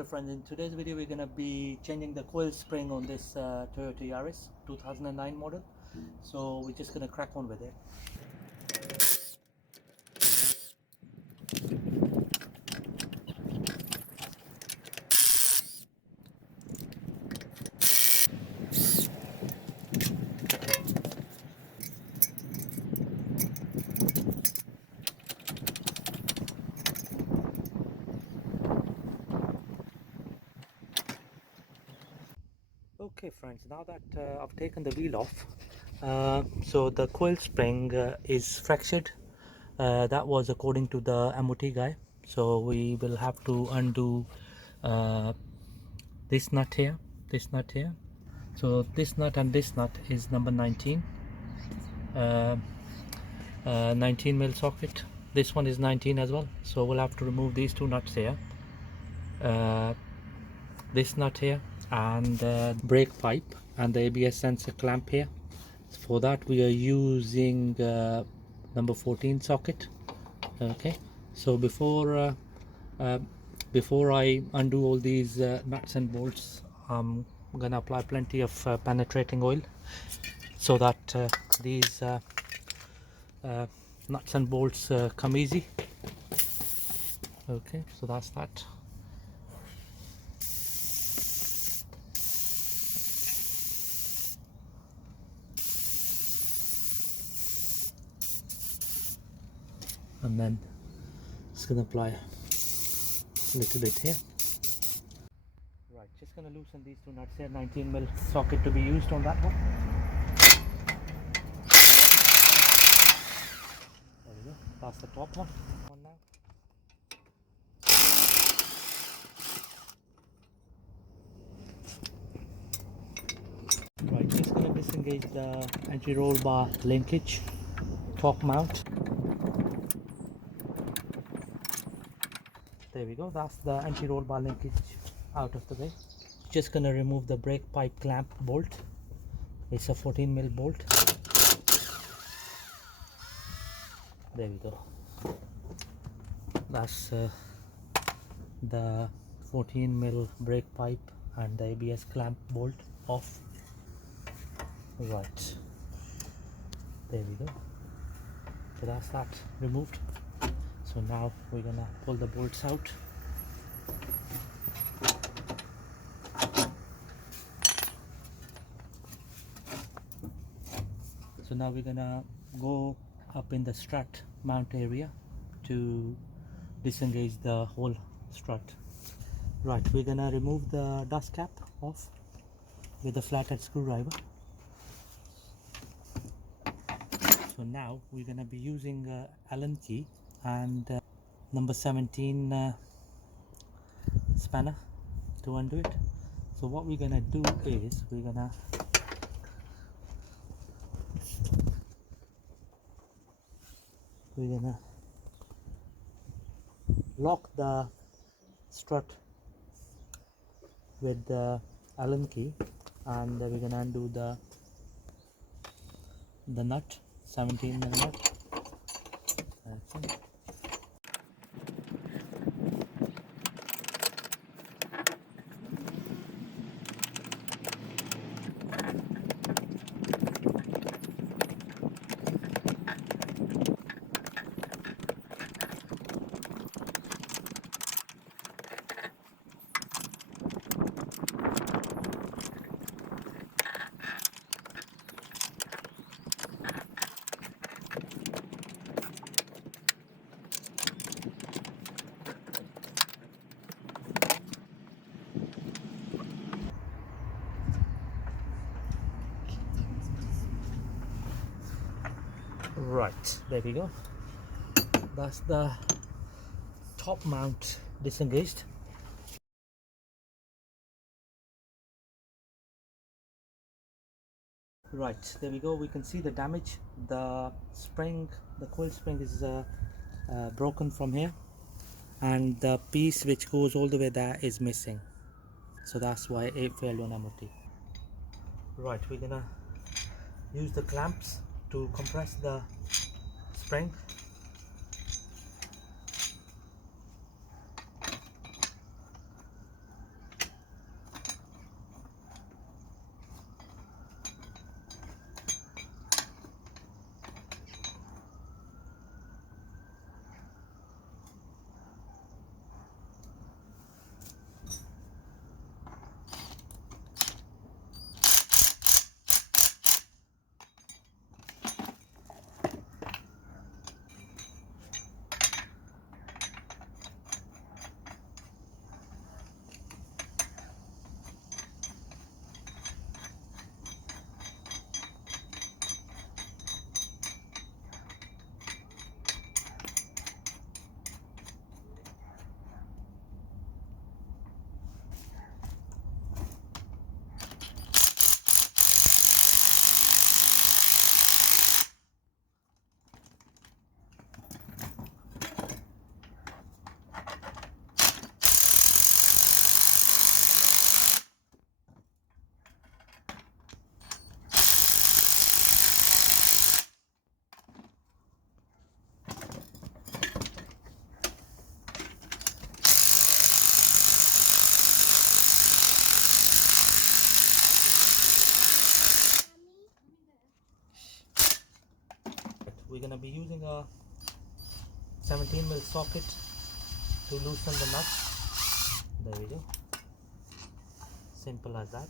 Hello friends, in today's video we're going to be changing the coil spring on this Toyota Yaris 2009 model. So we're just going to crack on with it. Okay friends, now that I've taken the wheel off, so the coil spring is fractured. That was according to the MOT guy. So we will have to undo uh, this nut here, this nut here. So this nut and this nut is number 19, 19 mil socket. This one is 19 as well. So we'll have to remove these two nuts here. This nut here and brake pipe and the ABS sensor clamp here. For that we are using number 14 socket. Okay, so before I undo all these nuts and bolts, I'm gonna apply plenty of penetrating oil so that these nuts and bolts come easy. Okay, so that's that. And then just gonna apply a little bit here. Right, just gonna loosen these two nuts here. 19 mil socket to be used on that one. There we go. That's the top one. Now. Right, just gonna disengage the anti-roll bar linkage, top mount. There we go, that's the anti-roll bar linkage out of the way. Just gonna remove the brake pipe clamp bolt. It's a 14 mil bolt. There we go. That's the 14 mil brake pipe and the ABS clamp bolt off. Right, there we go. So that's that removed. So now we're gonna pull the bolts out. So now we're gonna go up in the strut mount area to disengage the whole strut. Right, we're gonna remove the dust cap off with a flathead screwdriver. So now we're gonna be using Allen key and number 17 spanner to undo it. So what we're gonna do is we're gonna lock the strut with the Allen key and we're gonna undo the nut, 17 mil nut. Okay. Right, there we go. That's the top mount disengaged. Right, there we go. We can see the damage. The spring, the coil spring is broken from here, and the piece which goes all the way there is missing. So that's why it failed on MOT. Right, we're gonna use the clamps to compress the spring. we're gonna be using a 17mm socket to loosen the nut. There we go. Simple as that.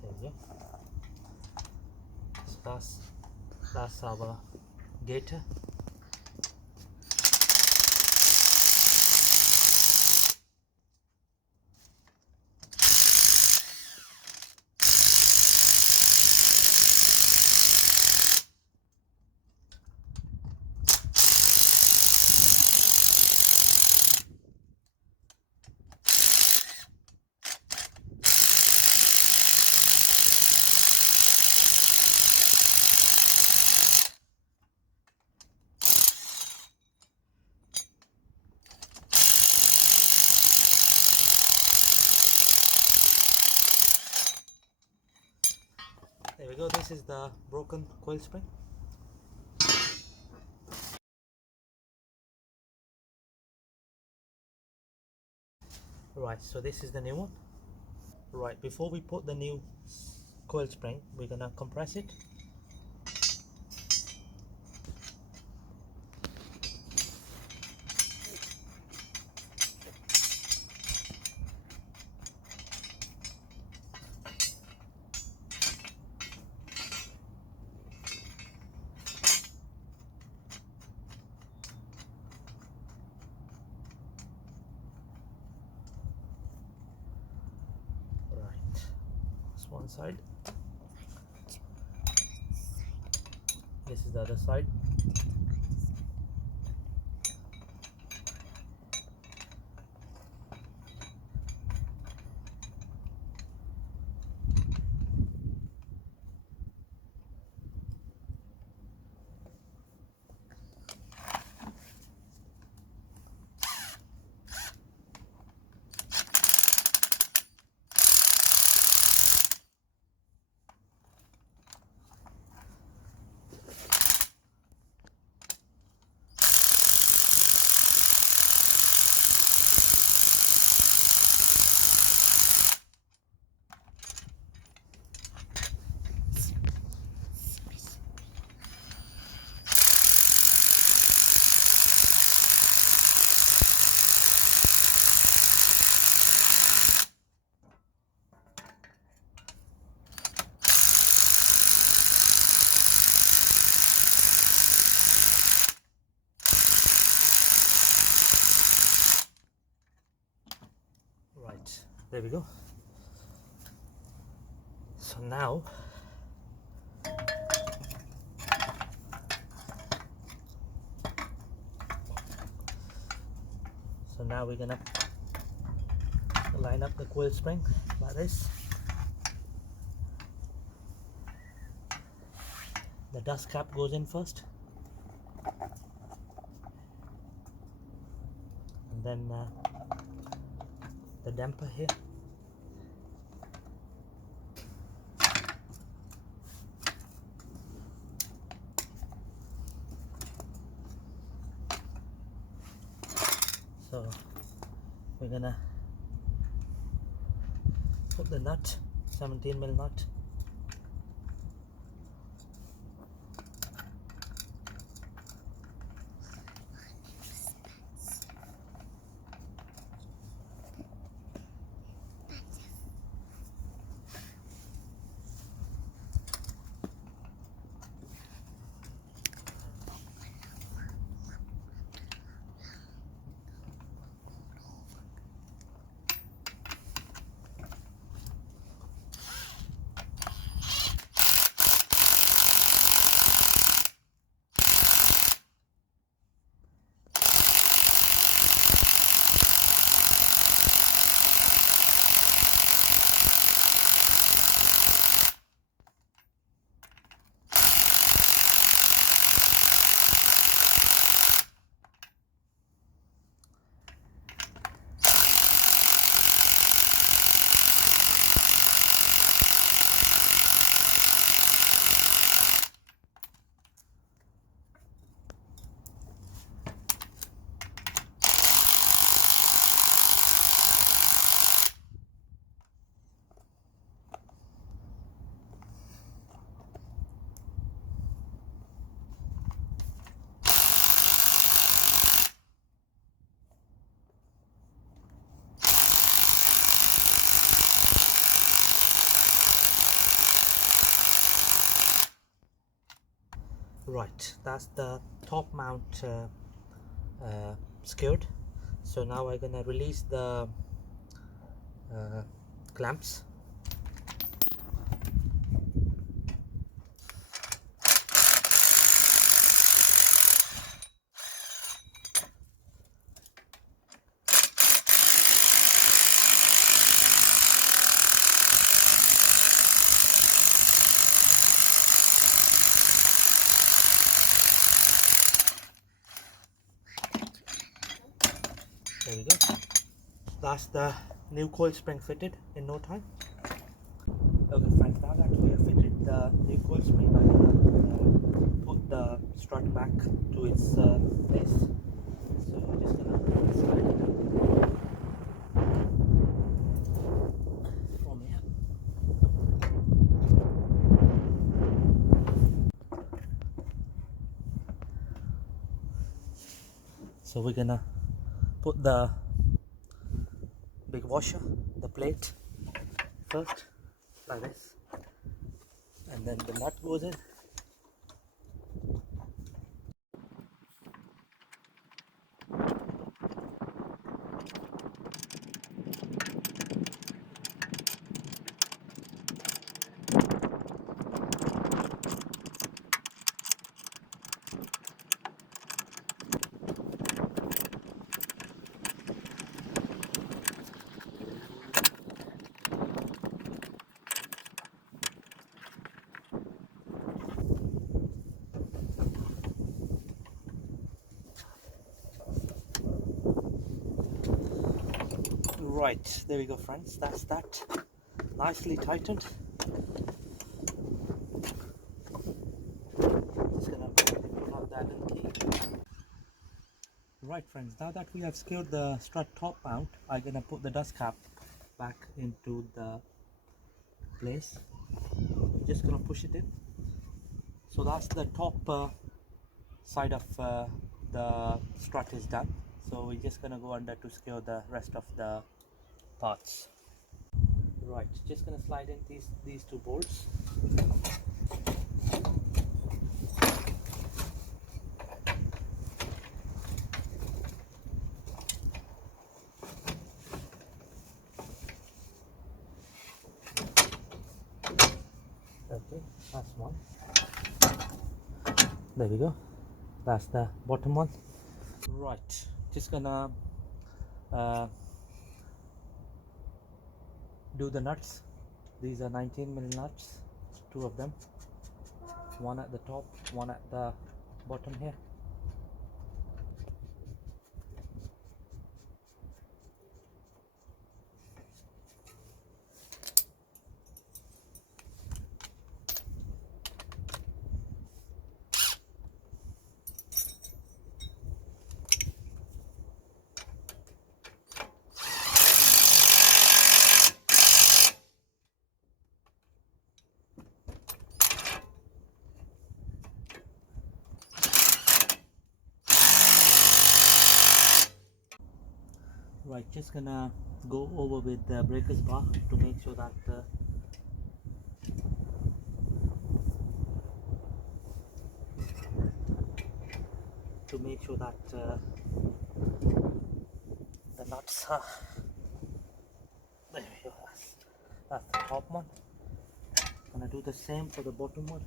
There we go. So that's our gator. There we go, this is the broken coil spring. Right, so this is the new one. Right, before we put the new coil spring, we're gonna compress it. Right, that's one side. This is the other side. Right, there we go. So now we're gonna line up the coil spring like this. The dust cap goes in first, and then the damper here. So we're gonna put the nut, 17mm nut. Right, that's the top mount secured. So now I'm gonna release the clamps. There we go. That's the new coil spring fitted in no time. Okay friends, now that we have fitted the new coil spring, I'm gonna put the strut back to its place. So we're just gonna slide it out from here. So we're gonna put the big washer, the plate first, like this, and then the nut goes in. Right, there we go friends, that's that, nicely tightened. Just gonna plug that in key. Right friends, now that we have secured the strut top mount, I'm gonna put the dust cap back into the place. Just gonna push it in. So that's the top side of the strut is done. So we're just gonna go under to secure the rest of the parts. Right, just gonna slide in these two bolts. Okay, that's one. There we go. That's the bottom one. Right, just gonna do the nuts. These are 19mm nuts, two of them, one at the top, one at the bottom here. Right, just gonna go over with the breakers bar to make sure that the nuts are there. We go. That's the top one. Gonna do the same for the bottom one.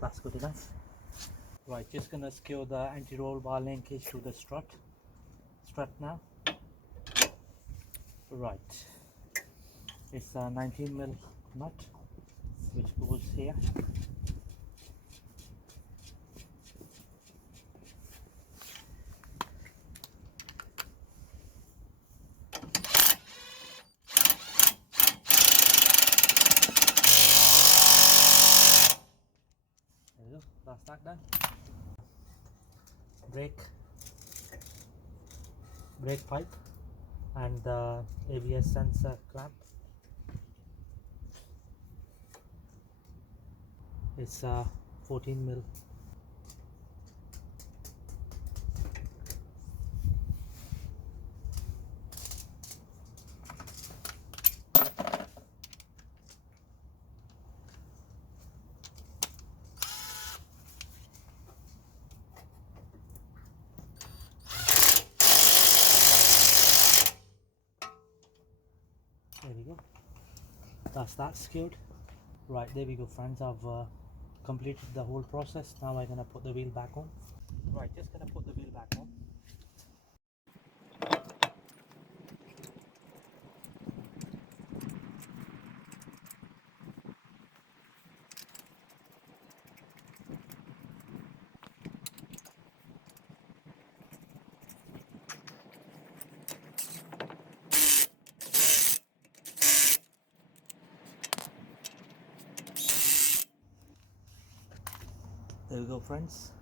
That's good enough. Right, just gonna secure the anti-roll bar linkage to the strut now. Right, it's a 19mm nut which goes here. There we go, that's that done. Brake pipe and the ABS sensor clamp. It's 14mm. There we go. That's that secured. Right, there we go friends, I've completed the whole process. Now I'm gonna put the wheel back on. Right, just gonna put the wheel back on. There we go friends.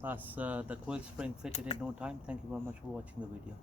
That's the coil spring fitted in no time. Thank you very much for watching the video.